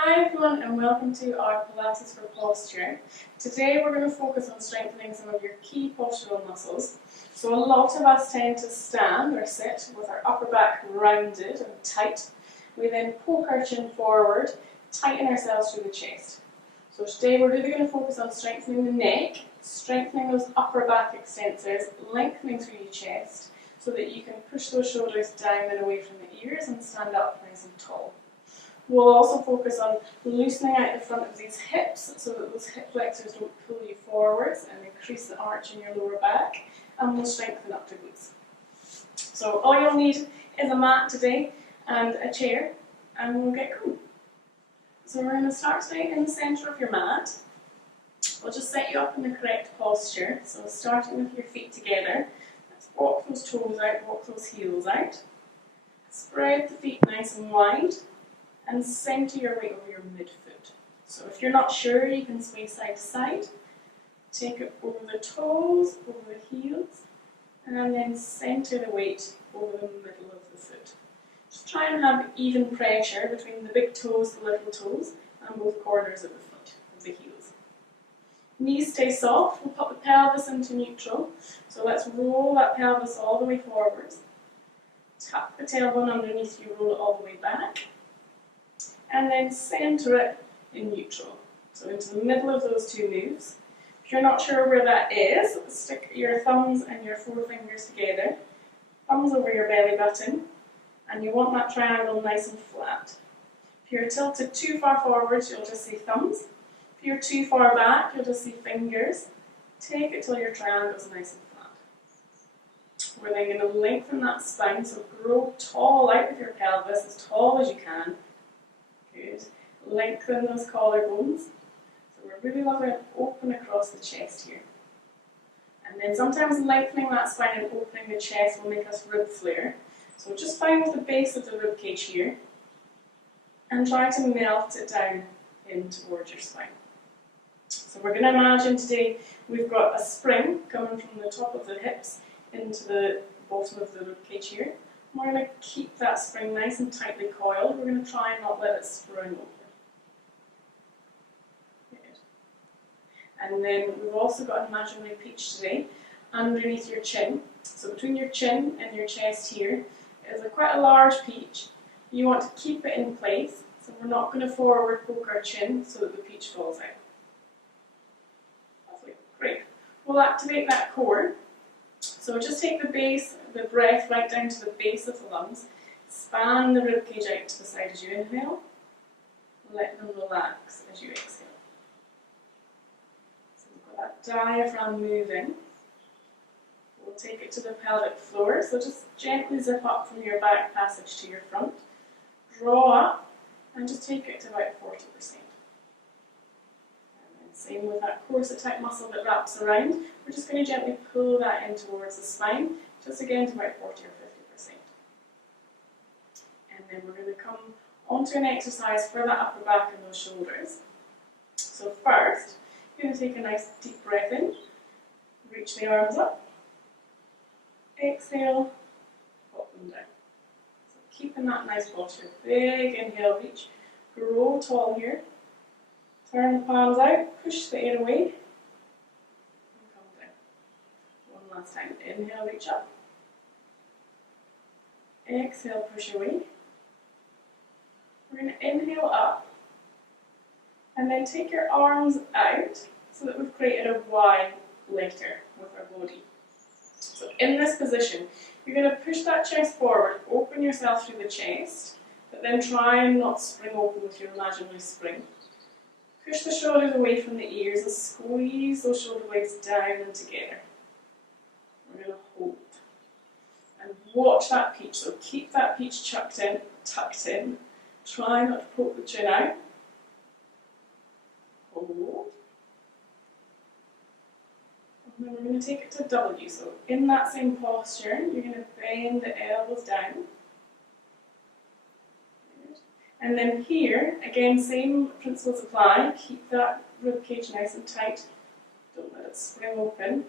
Hi everyone and welcome to our Pilates for posture. Today we're going to focus on strengthening some of your key postural muscles. So a lot of us tend to stand or sit with our upper back rounded and tight. We then poke our chin forward, tighten ourselves through the chest. So today we're really going to focus on strengthening the neck, strengthening those upper back extensors, lengthening through your chest so that you can push those shoulders down and away from the ears and stand up nice and tall. We'll also focus on loosening out the front of these hips so that those hip flexors don't pull you forwards and increase the arch in your lower back, and we'll strengthen up the glutes. So all you'll need is a mat today and a chair, and we'll get going. So we're going to start today in the centre of your mat. We'll just set you up in the correct posture, so starting with your feet together. Let's walk those toes out, walk those heels out. Spread the feet nice and wide. And centre your weight over your midfoot. So if you're not sure, you can sway side to side. Take it over the toes, over the heels, and then centre the weight over the middle of the foot. Just try and have even pressure between the big toes, the little toes, and both corners of the foot, of the heels. Knees stay soft. We'll put the pelvis into neutral. So let's roll that pelvis all the way forwards. Tuck the tailbone underneath you, roll it all the way back. And then centre it in neutral. So into the middle of those two moves. If you're not sure where that is, stick your thumbs and your forefingers together. Thumbs over your belly button. And you want that triangle nice and flat. If you're tilted too far forwards, you'll just see thumbs. If you're too far back, you'll just see fingers. Take it till your triangle is nice and flat. We're then going to lengthen that spine, so grow tall out with your pelvis, as tall as you can. Good. Lengthen those collarbones. So we're really lovely and open across the chest here. And then sometimes lengthening that spine and opening the chest will make us rib flare. So just find the base of the rib cage here and try to melt it down in towards your spine. So we're going to imagine today we've got a spring coming from the top of the hips into the bottom of the rib cage here. We're going to keep that spring nice and tightly coiled. We're going to try and not let it spring open. Good. And then we've also got an imaginary peach today underneath your chin. So between your chin and your chest here is quite a large peach. You want to keep it in place, so we're not going to forward poke our chin so that the peach falls out. Lovely. Great. We'll activate that core. So just take the base, the breath right down to the base of the lungs. Span the ribcage out to the side as you inhale. Let them relax as you exhale. So we've got that diaphragm moving. We'll take it to the pelvic floor. So just gently zip up from your back passage to your front. Draw up and just take it to about 40%. Same with that corset-type muscle that wraps around. We're just going to gently pull that in towards the spine, just again to about 40 or 50%. And then we're going to come onto an exercise for that upper back and those shoulders. So first, you're going to take a nice deep breath in, reach the arms up, exhale, pop them down. So keeping that nice posture, big inhale, reach, grow tall here. Turn the palms out, push the air away, and come down. One last time. Inhale, reach up. Exhale, push away. We're going to inhale up, and then take your arms out so that we've created a Y letter with our body. So in this position, you're going to push that chest forward, open yourself through the chest, but then try and not spring open with your imaginary spring. Push the shoulders away from the ears and squeeze those shoulder blades down and together. We're going to hold. And watch that peach. So keep that peach tucked in. Try not to poke the chin out. Hold. And then we're going to take it to W. So in that same posture, you're going to bend the elbows down. And then here, again, same principles apply. Keep that rib cage nice and tight. Don't let it spring open.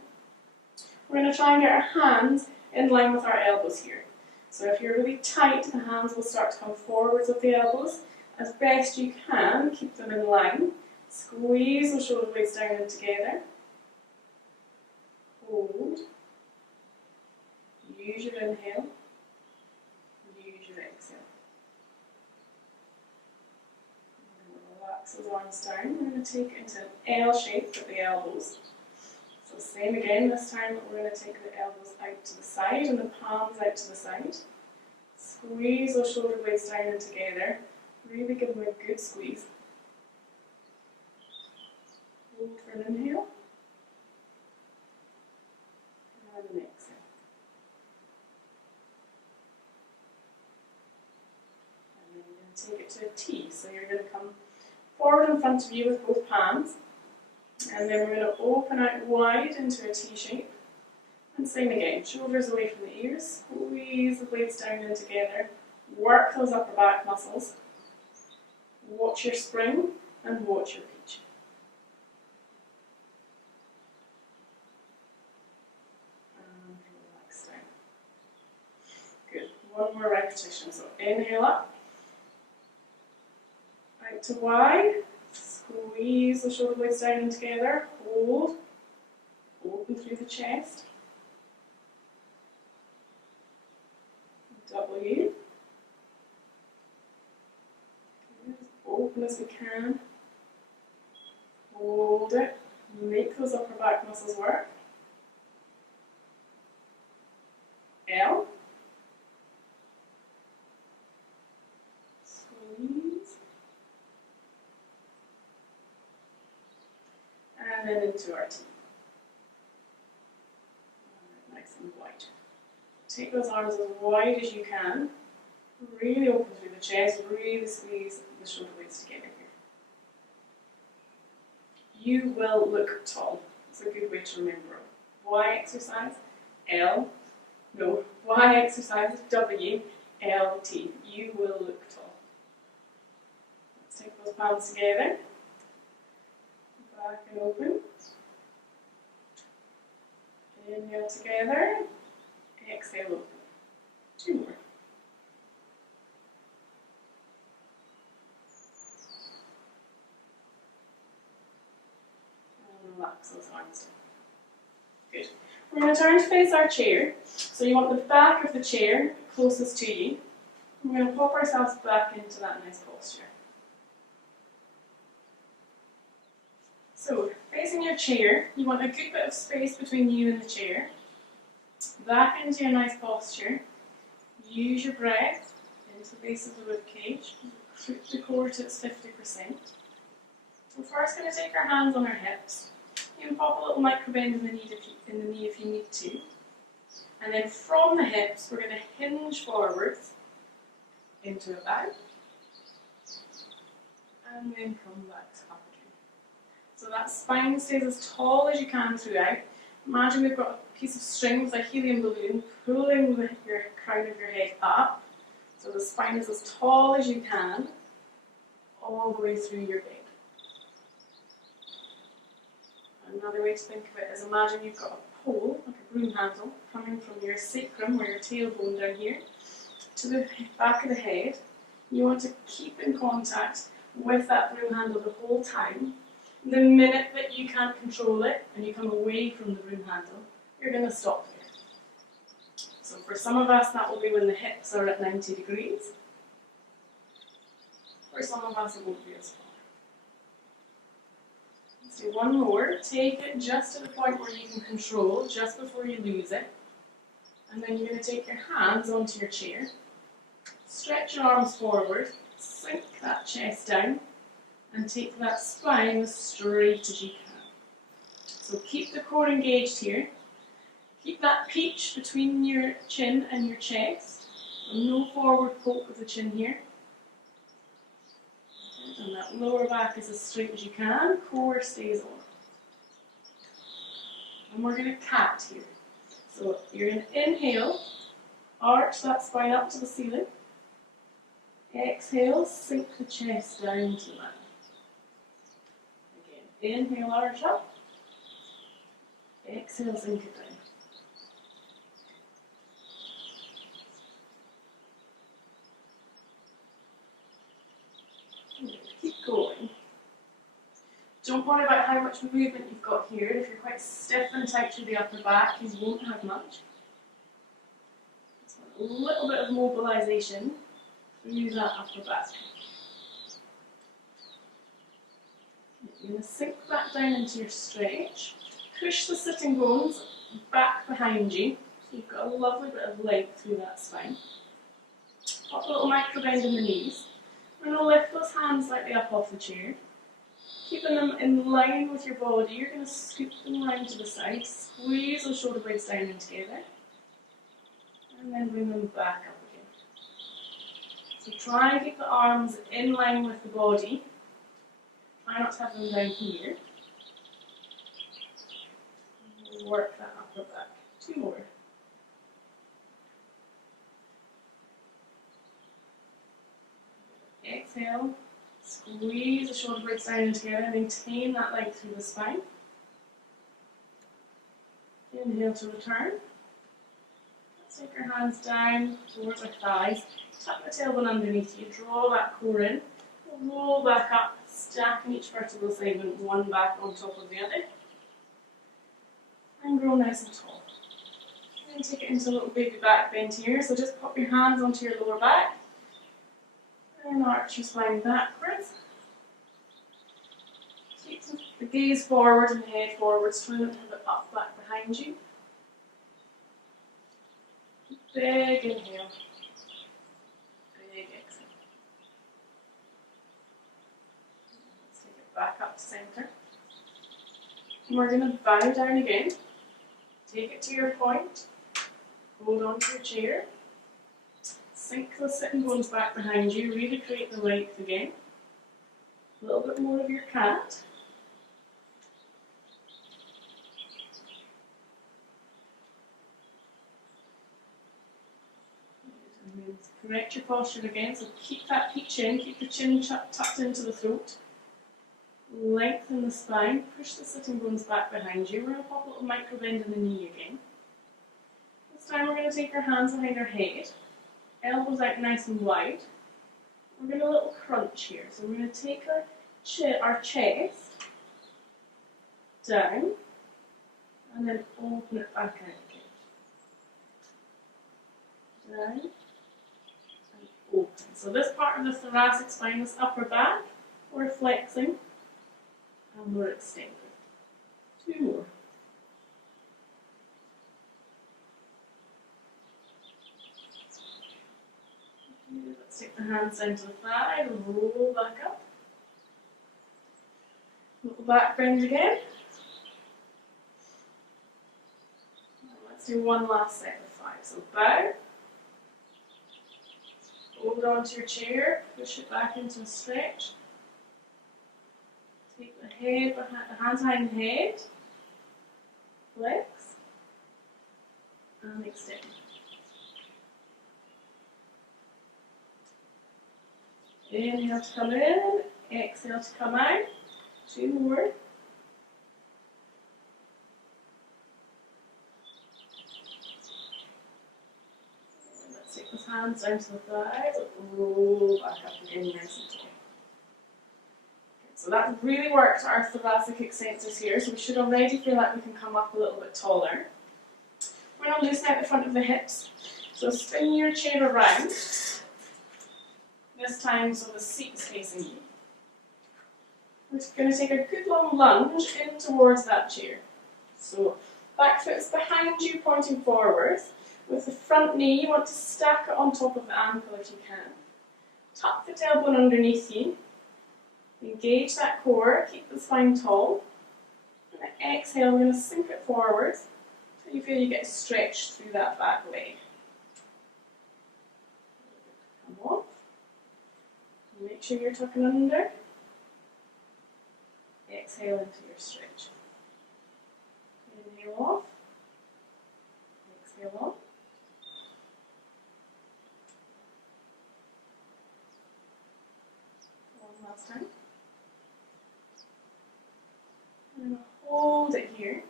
We're going to try and get our hands in line with our elbows here. So if you're really tight, the hands will start to come forwards of the elbows, As best you can, keep them in line. Squeeze the shoulder blades down and together. Hold. Use your inhale. Use your exhale. Relax those arms down. We're going to take it into an L shape with the elbows. So same again, this time we're going to take the elbows out to the side and the palms out to the side. Squeeze those shoulder blades down and together. Really give them a good squeeze. Hold for an inhale. And an exhale. And then you're going to take it to a T. So you're going to come forward in front of you with both palms. And then we're going to open out wide into a T shape. And same again, shoulders away from the ears. Squeeze the blades down and together. Work those upper back muscles. Watch your spring and watch your peach. And relax down. Good. One more repetition. So inhale up. Out to wide. Squeeze the shoulder blades down and together. Hold. Open through the chest. W. As open as we can. Hold it. Make those upper back muscles work. L. Squeeze. And then into our T. Nice and wide. Take those arms as wide as you can. Really open through the chest. Really squeeze the shoulder blades together here. You will look tall. It's a good way to remember. Y exercise, L. No, Y exercise, W, L, T. You will look tall. Let's take those palms together. Back and open. Inhale together. Exhale open. Two more. And relax those arms down. Good. We're going to turn to face our chair. So you want the back of the chair closest to you. We're going to pop ourselves back into that nice posture. So, facing your chair, you want a good bit of space between you and the chair. Back into your nice posture. Use your breath into the base of the ribcage. Recruit the core to its 50%. We're first going to take our hands on our hips. You can pop a little micro bend in the knee if you need to. And then from the hips, we're going to hinge forwards into a bow. And then come back to up again. So that spine stays as tall as you can throughout. Imagine we've got a piece of string with a helium balloon pulling your crown of your head up. So the spine is as tall as you can, all the way through your bed. Another way to think of it is imagine you've got a pole, like a broom handle, coming from your sacrum or your tailbone down here to the back of the head. You want to keep in contact with that broom handle the whole time. The minute that you can't control it and you come away from the broom handle, you're going to stop there. So for some of us that will be when the hips are at 90 degrees. For some of us it won't be as far. Let's do one more. Take it just to the point where you can control, just before you lose it. And then you're going to take your hands onto your chair. Stretch your arms forward, sink that chest down, and take that spine as straight as you can. So keep the core engaged here. Keep that peach between your chin and your chest. So no forward poke of the chin here. And that lower back is as straight as you can. Core stays on. And we're going to cat here. So you're going to inhale, arch that spine up to the ceiling. Exhale, sink the chest down to the mat. Again, inhale, arch up. Exhale, sink it down. Don't worry about how much movement you've got here. If you're quite stiff and tight through the upper back, you won't have much. So a little bit of mobilisation through that upper back. You're going to sink back down into your stretch. Push the sitting bones back behind you. So you've got a lovely bit of length through that spine. Pop a little micro bend in the knees. We're going to lift those hands slightly up off the chair. Keeping them in line with your body, you're going to scoop them round to the side. Squeeze those shoulder blades down in together. And then bring them back up again. So try and keep the arms in line with the body. Try not to have them down here. Work that upper back. 2 more. Exhale. Squeeze the shoulder blades down in together. Maintain that length through the spine. Inhale to return. Let's take your hands down towards our thighs. Tuck the tailbone underneath you. Draw that core in. Roll back up, stacking each vertebral segment one back on top of the other. And grow nice and tall. And take it into a little baby back bend here. So just pop your hands onto your lower back. And arch your spine backwards. Keep the gaze forward and the head forwards. Try not to have it up back behind you. Big inhale. Big exhale. Let's take it back up to center. And we're going to bow down again. Take it to your point. Hold on to your chair. Sink the sitting bones back behind you. Really create the length again. A little bit more of your cat. And then correct your posture again. So keep that peak chin. Keep the chin tucked into the throat. Lengthen the spine. Push the sitting bones back behind you. We're going to pop a little micro bend in the knee again. This time we're going to take our hands behind our head. Elbows out nice and wide. We're going to a little crunch here. So we're going to take our chest down and then open it back out again. Down and open. So this part of the thoracic spine, this upper back, we're flexing and we're extending. 2 more. Let's take the hands down to the thigh, roll back up. Little back bend again. And let's do one last set of 5. So bow. Hold on to your chair, push it back into a stretch. Take the head behind, the hands behind the head. Flex. And extend. Inhale to come in, exhale to come out. 2 more. Let's take those hands down to the thighs, roll back up again nice and tall. So that really worked our thoracic extensors here, so we should already feel like we can come up a little bit taller. We're going to loosen out the front of the hips. So spin your chair around. This time so the seat's facing you. We're going to take a good long lunge in towards that chair. So back foot is behind you, pointing forwards. With the front knee, you want to stack it on top of the ankle if you can. Tuck the tailbone underneath you. Engage that core, keep the spine tall. And then exhale, we're going to sink it forwards so you feel you get stretched through that back leg. Come on. Make sure you're tucking under. Exhale into your stretch. Inhale off. Exhale on. One last time. And hold it here.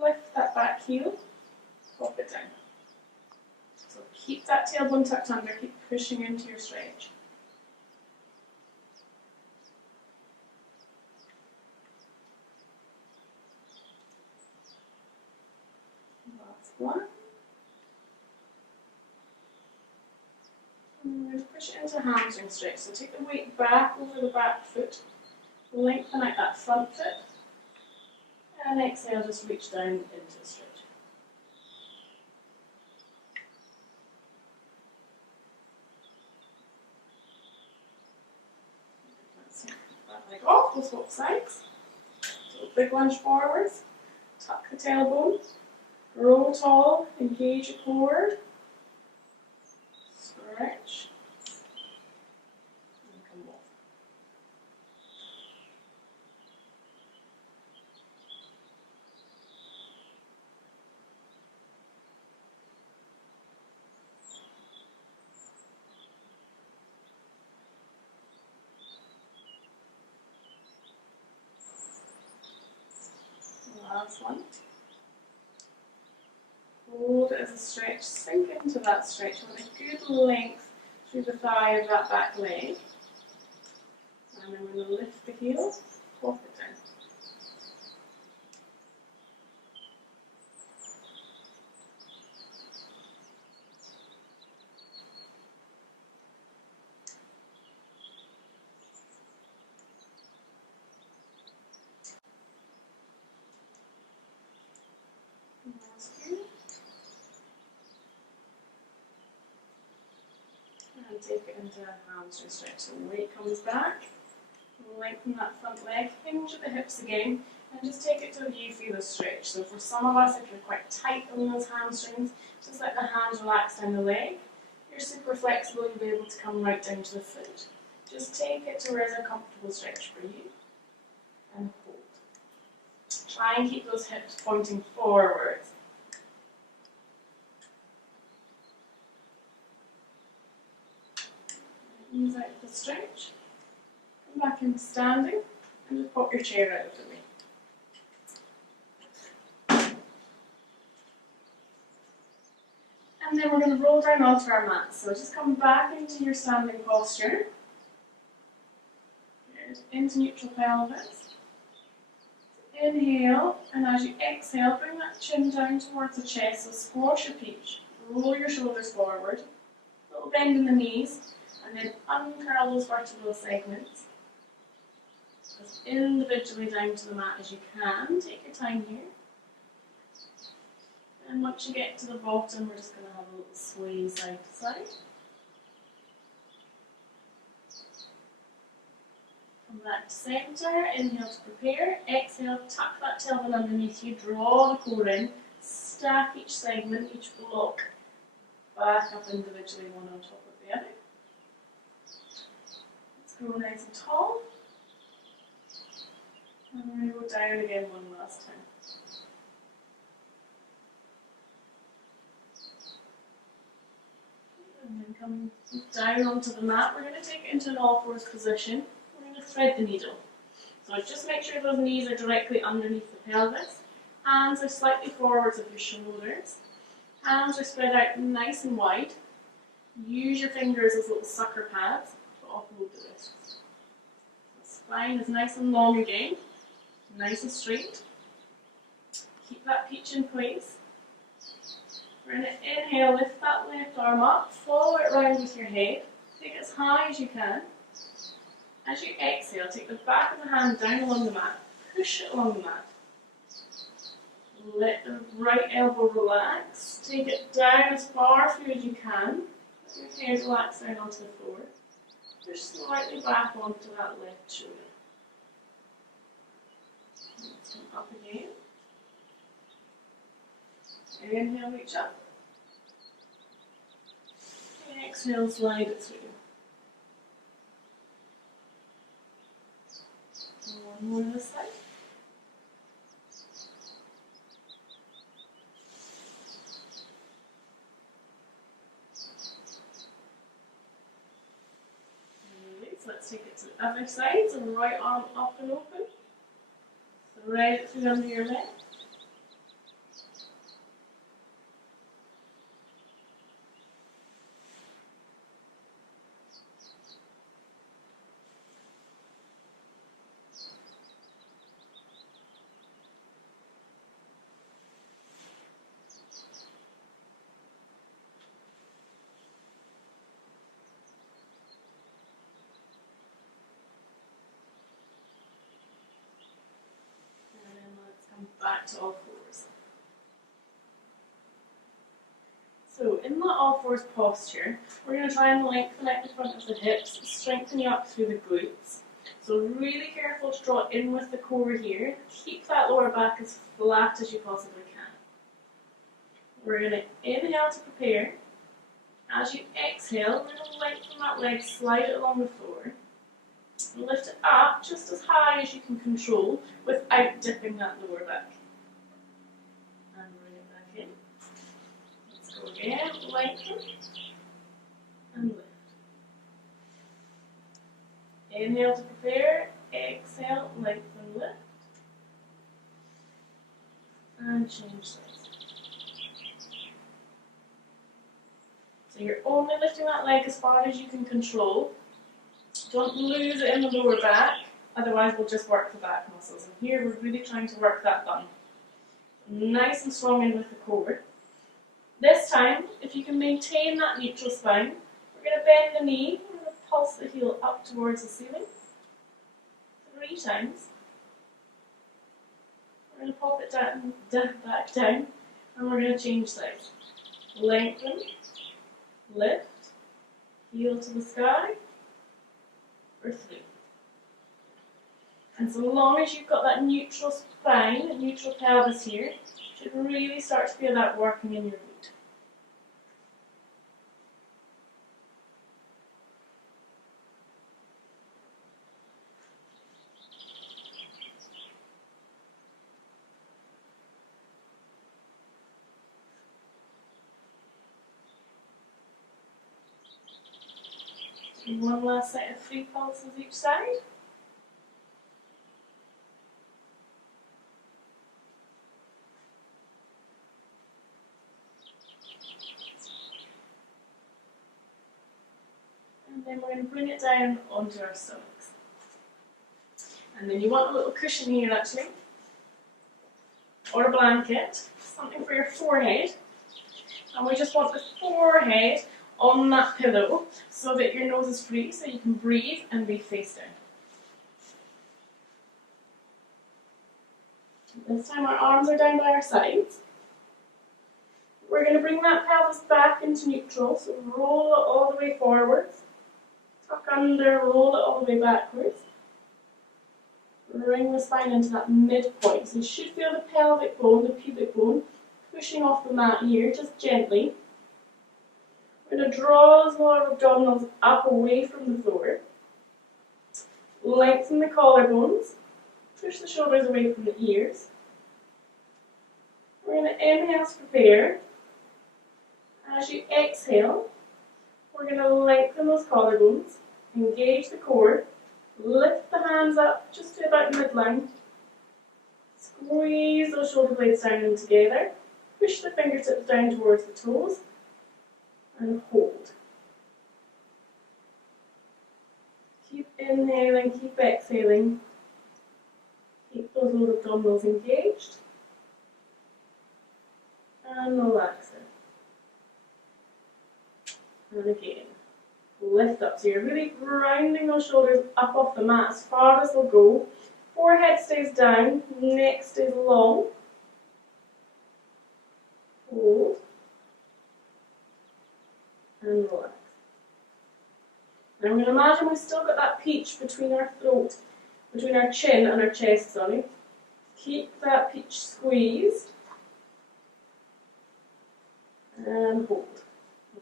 Lift that back heel. Pop it down. So keep that tailbone tucked under. Keep pushing into your stretch. flat. And we're going to push it into a hamstring stretch. So take the weight back over the back foot, lengthen out that front foot, and exhale, just reach down into a stretch. That leg off, we'll swap sides. So big lunge forwards, tuck the tailbone, roll tall, engage your core, stretch, and come off. Last one. Hold it as a stretch, sink into that stretch with a good length through the thigh of that back leg. And then we're going to lift the heel, pop it down. And take it into a hamstring stretch. So weight comes back, lengthen that front leg, hinge at the hips again, and just take it to a view for the stretch. So for some of us, if you're quite tight on those hamstrings, just let the hands relax down the leg. If you're super flexible, you'll be able to come right down to the foot. Just take it to where it's a comfortable stretch for you, and hold. Try and keep those hips pointing forwards. Ease out the stretch. Come back into standing and just pop your chair out of the way. And then we're going to roll down onto our mat. So just come back into your standing posture. Good. Into neutral pelvis. Inhale, and as you exhale, bring that chin down towards the chest. So squash your peach. Roll your shoulders forward. Little bend in the knees. And then uncurl those vertebral segments as individually down to the mat as you can. Take your time here. And once you get to the bottom, we're just going to have a little sway side to side. Come back to centre. Inhale to prepare. Exhale, tuck that tailbone underneath you. Draw the core in. Stack each segment, each block back up individually, one on top of the other. Go nice and tall. And we're going to go down again one last time. And then coming down onto the mat, we're going to take it into an all-fours position. We're going to thread the needle. So just make sure those knees are directly underneath the pelvis. Hands are slightly forwards of your shoulders. Hands are spread out nice and wide. Use your fingers as little sucker pads to offload the wrists. The spine is nice and long again, nice and straight. Keep that peach in place. We're going to inhale, lift that left arm up, follow it round with your head. Take it as high as you can. As you exhale, take the back of the hand down along the mat, push it along the mat. Let the right elbow relax. Take it down as far through as you can. Let your head relax down onto the floor. Push slightly back onto that left shoulder. Let's come up again. Inhale, reach up. Exhale, slide it through. One more this side. So let's take it to the other side. So right arm up and open. Thread it through under your leg. back to all fours. So in the all fours posture, we're going to try and lengthen out the front of the hips, strengthen you up through the glutes. So really careful to draw in with the core here. Keep that lower back as flat as you possibly can. We're going to inhale to prepare. As you exhale, we're going to lengthen that leg, slide it along the floor. And lift it up just as high as you can control without dipping that lower back. And bring it back in. Let's go again. Lengthen and lift. Inhale to prepare. Exhale, lengthen, lift. And change sides. So you're only lifting that leg as far as you can control. Don't lose it in the lower back, otherwise we'll just work the back muscles. And here we're really trying to work that bum. Nice and strong in with the core. This time, if you can maintain that neutral spine, we're going to bend the knee, we're going to pulse the heel up towards the ceiling. 3 times. We're going to pop it down, back down, and we're going to change sides. Lengthen, lift, heel to the sky. For 3. And so long as you've got that neutral spine, neutral pelvis here, you should really start to feel that working in your glute. And one last set of 3 pulses each side. And then we're going to bring it down onto our stomachs. And then you want a little cushion here actually, or a blanket, something for your forehead. And we just want the forehead on that pillow so that your nose is free so you can breathe and be face down. This time our arms are down by our sides. We're going to bring that pelvis back into neutral, so roll it all the way forwards, tuck under, roll it all the way backwards. Bring the spine into that midpoint. So you should feel the pelvic bone, the pubic bone, pushing off the mat here, just gently. We're going to draw those lower abdominals up away from the floor. Lengthen the collarbones. Push the shoulders away from the ears. We're going to inhale to prepare. As you exhale, we're going to lengthen those collarbones, engage the core, lift the hands up just to about midline. Squeeze those shoulder blades down in together. Push the fingertips down towards the toes. And hold. Keep inhaling, keep exhaling. Keep those lower abdominals engaged. And relax it. And again, lift up. So you're really rounding those shoulders up off the mat as far as they'll go. Forehead stays down, neck stays long. Hold. And relax. Now we're going to imagine we've still got that peach between our throat, between our chin and our chest, sorry. Keep that peach squeezed. And hold.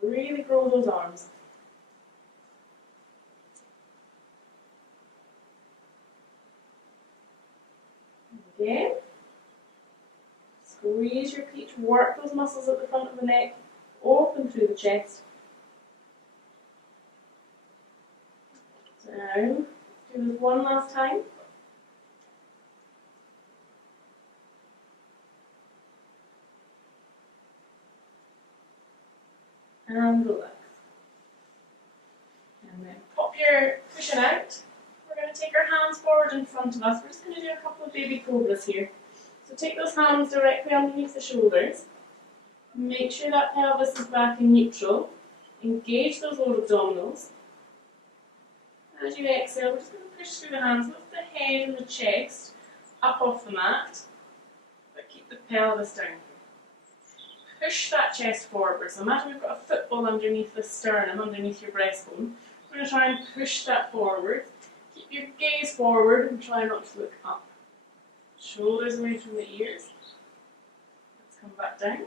Really grow those arms. Again. Squeeze your peach, work those muscles at the front of the neck, open through the chest. Down. Do this one last time. And relax. And then pop your cushion out. We're going to take our hands forward in front of us. We're just going to do a couple of baby cobras here. So take those hands directly underneath the shoulders. Make sure that pelvis is back in neutral. Engage those lower abdominals. As you exhale, we're just going to push through the hands, lift the head and the chest up off the mat. But keep the pelvis down. Push that chest forward. So imagine we've got a football underneath the sternum, underneath your breastbone. We're going to try and push that forward. Keep your gaze forward and try not to look up. Shoulders away from the ears. Let's come back down.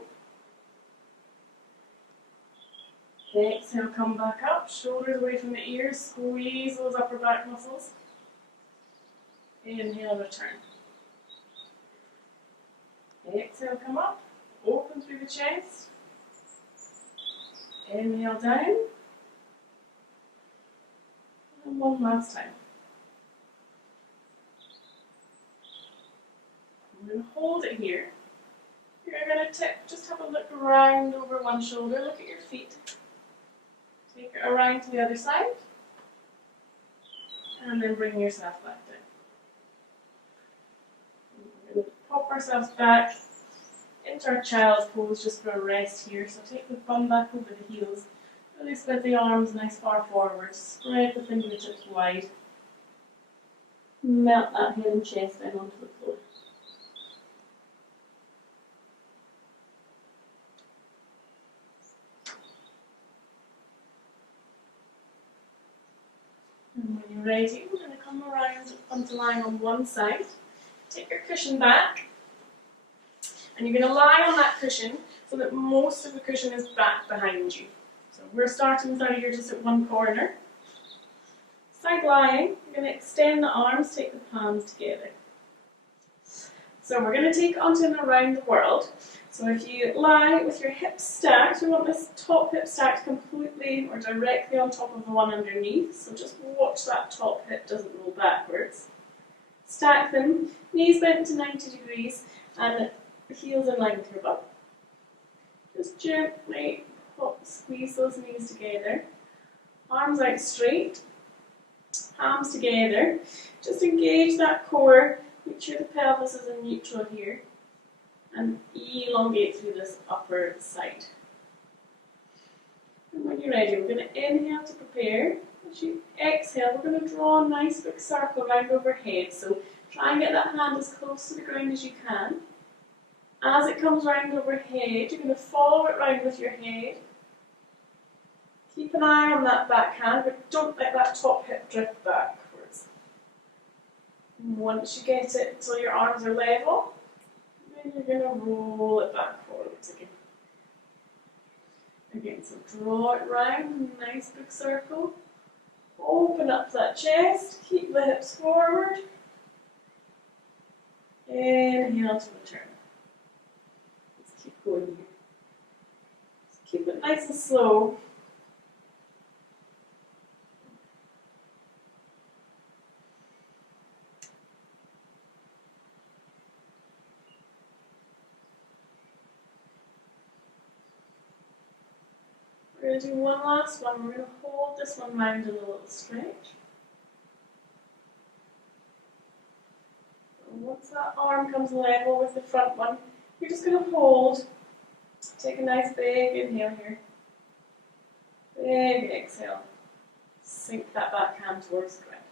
Exhale, come back up. Shoulders away from the ears. Squeeze those upper back muscles. Inhale, return. Exhale, come up. Open through the chest. Inhale down. And one last time. We're going to hold it here. You're going to tip, just have a look around over one shoulder. Look at your feet. Take it around to the other side. And then bring yourself back down. We're going to pop ourselves back into our child's pose just for a rest here. So take the bum back over the heels. Really spread the arms nice far forward. Spread the fingertips wide. Melt that head and chest down onto the floor. And when you're ready, we're going to come around onto lying on one side. Take your cushion back. And you're going to lie on that cushion so that most of the cushion is back behind you. So we're starting with our ear just at one corner. Side lying, you're going to extend the arms, take the palms together. So we're going to take onto and around the world. So if you lie with your hips stacked, we want this top hip stacked completely or directly on top of the one underneath. So just watch that top hip doesn't roll backwards. Stack them, knees bent to 90 degrees and heels in line with your butt. Just gently squeeze those knees together. Arms out straight. Palms together. Just engage that core. Make sure the pelvis is in neutral here. And elongate through this upper side. And when you're ready, we're going to inhale to prepare. As you exhale, we're going to draw a nice big circle round overhead. So try and get that hand as close to the ground as you can. As it comes round overhead, you're going to follow it round with your head. Keep an eye on that back hand, but don't let that top hip drift backwards. And once you get it until your arms are level, then you're going to roll it back forwards again. Again, so draw it round, nice big circle. Open up that chest, keep the hips forward. Inhale to return. Keep going here. Just keep it nice and slow. We're going to do one last one. We're going to hold this one round in a little stretch. And once that arm comes level with the front one, you're just going to hold. Take a nice big inhale here. Big exhale. Sink that back hand towards the ground.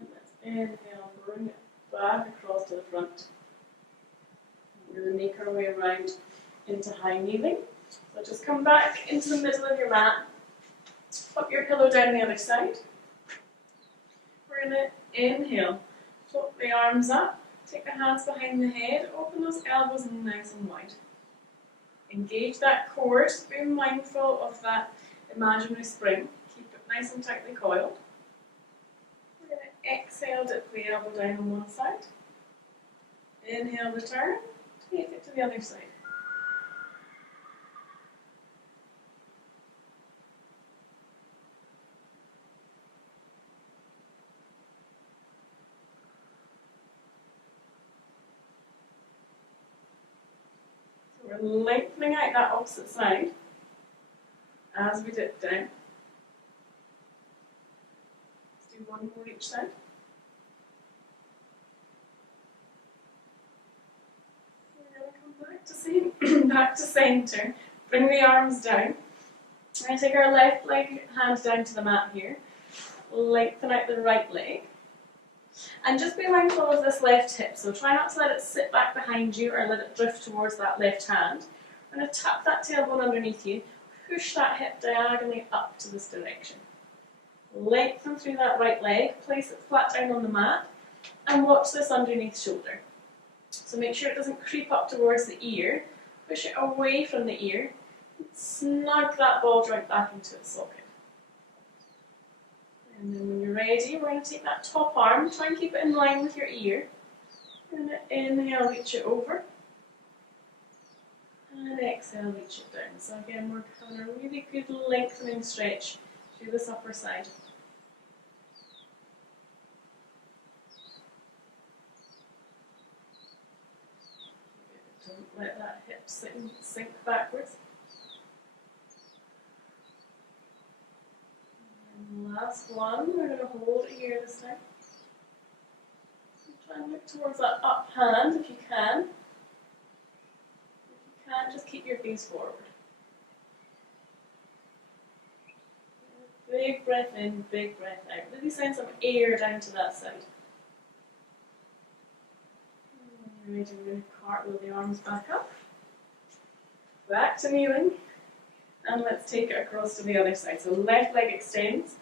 And then let's inhale, bring it back across to the front. We're going to make our way around into high kneeling. So just come back into the middle of your mat. Put your pillow down the other side. We're going to inhale. Flip the arms up. Take the hands behind the head. Open those elbows nice and wide. Engage that core. Just be mindful of that imaginary spring. Keep it nice and tightly coiled. We're going to exhale, dip the elbow down on one side. Inhale, return. Take it to the other side. We're lengthening out that opposite side as we dip down. Let's do one more each side. We're going to come back to back to center. Bring the arms down. We're going to take our left leg hand down to the mat here, lengthen out the right leg, and just be mindful of this left hip, so try not to let it sit back behind you or let it drift towards that left hand. We're going to tap that tailbone underneath you, push that hip diagonally up to this direction. Lengthen through that right leg, place it flat down on the mat, and watch this underneath shoulder. So make sure it doesn't creep up towards the ear, push it away from the ear, and snug that ball joint back into its socket. And then when you're ready, we're going to take that top arm, try and keep it in line with your ear. We're going to inhale, reach it over, and exhale, reach it down. So again, we're having a really good lengthening stretch through this upper side. Don't let that hip sink backwards. And last one, we're going to hold it here this time. Try and look towards that up hand if you can. If you can't, just keep your gaze forward. Big breath in, big breath out. Really send some air down to that side. And we're going to cartwheel the arms back up. Back to kneeling. And let's take it across to the other side. So left leg extends.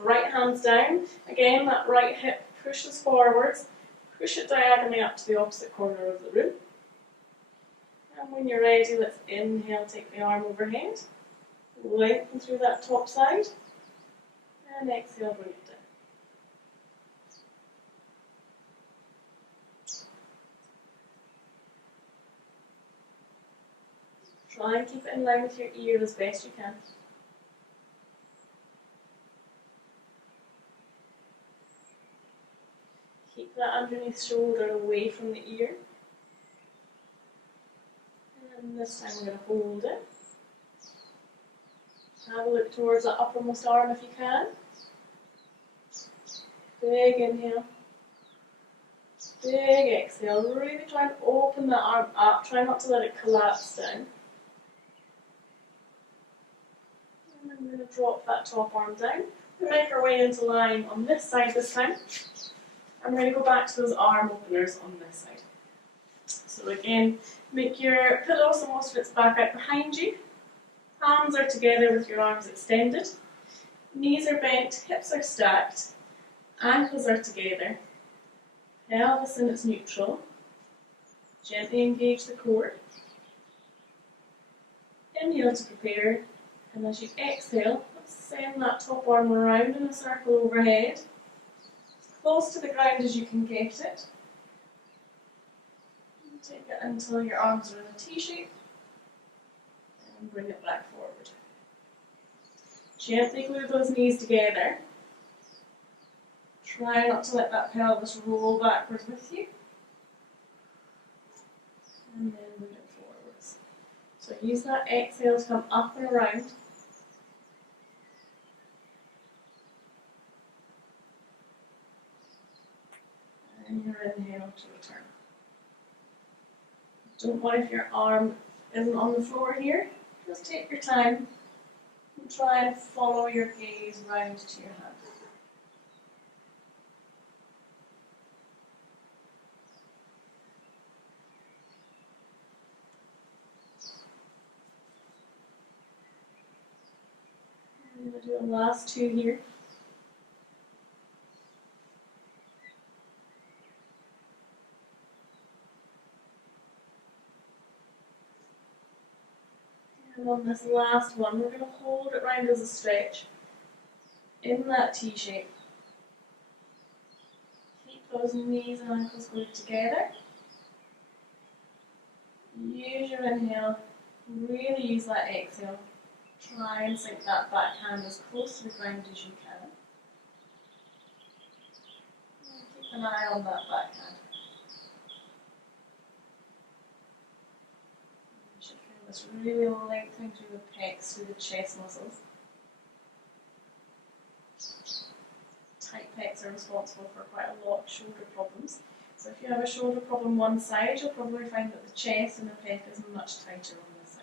Right hand's down. Again, that right hip pushes forwards. Push it diagonally up to the opposite corner of the room. And when you're ready, let's inhale, take the arm overhead. Lengthen through that top side. And exhale, bring it down. Try and keep it in line with your ear as best you can. Keep that underneath shoulder away from the ear. And this time we're going to hold it. Have a look towards the uppermost arm if you can. Big inhale. Big exhale. Really try and open that arm up. Try not to let it collapse down. And then we're going to drop that top arm down. We'll make our way into line on this side this time. And we're going to go back to those arm openers on this side. So again, make your pillow so most of it's back out behind you. Hands are together with your arms extended. Knees are bent, hips are stacked. Ankles are together. Pelvis in its neutral. Gently engage the core. Inhale to prepare. And as you exhale, send that top arm around in a circle overhead. As close to the ground as you can get it. And take it until your arms are in a T shape. And bring it back forward. Gently glue those knees together. Try not to let that pelvis roll backwards with you. And then move it forwards. So use that exhale to come up and around. And your inhale to return. Don't mind if your arm isn't on the floor here. Just take your time and try and follow your gaze round to your hand. I'm going to do the last two here. And on this last one, we're going to hold it round as a stretch in that T shape. Keep those knees and ankles glued together. Use your inhale, really use that exhale. Try and sink that back hand as close to the ground as you can. And keep an eye on that back hand. You should feel this really lengthening through the pecs, through the chest muscles. Tight pecs are responsible for quite a lot of shoulder problems. So if you have a shoulder problem one side, you'll probably find that the chest and the pec is much tighter on this side.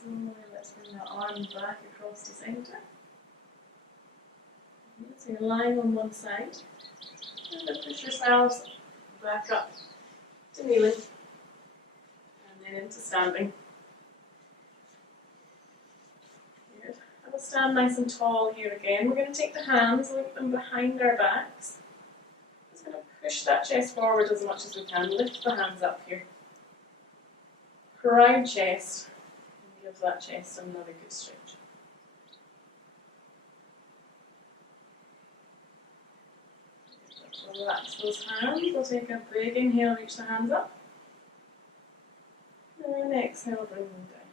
Slowly, let's bring that arm back across the centre. So you're lying on one side, and then push yourselves back up to kneeling, and then into standing. Good. And we'll stand nice and tall here again. We're going to take the hands, link them behind our backs. Just going to push that chest forward as much as we can. Lift the hands up here. Proud chest. And give that chest another good stretch. Relax those hands. We'll take a big inhale, reach the hands up. And then exhale, bring them down.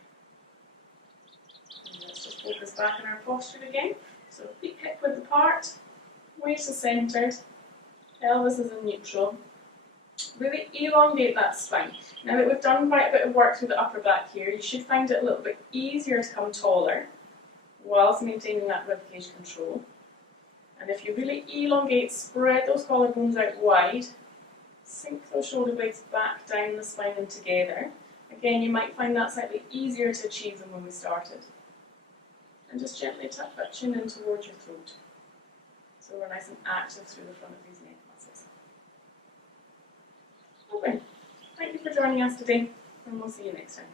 And let's just focus back on our posture again. So feet hip width apart, waist is centred, pelvis is in neutral. Really elongate that spine. Now that we've done quite a bit of work through the upper back here, you should find it a little bit easier to come taller whilst maintaining that ribcage control. And if you really elongate, spread those collarbones out wide, sink those shoulder blades back down the spine and together. Again, you might find that slightly easier to achieve than when we started. And just gently tuck that chin in towards your throat. So we're nice and active through the front of these neck muscles. Okay, thank you for joining us today, and we'll see you next time.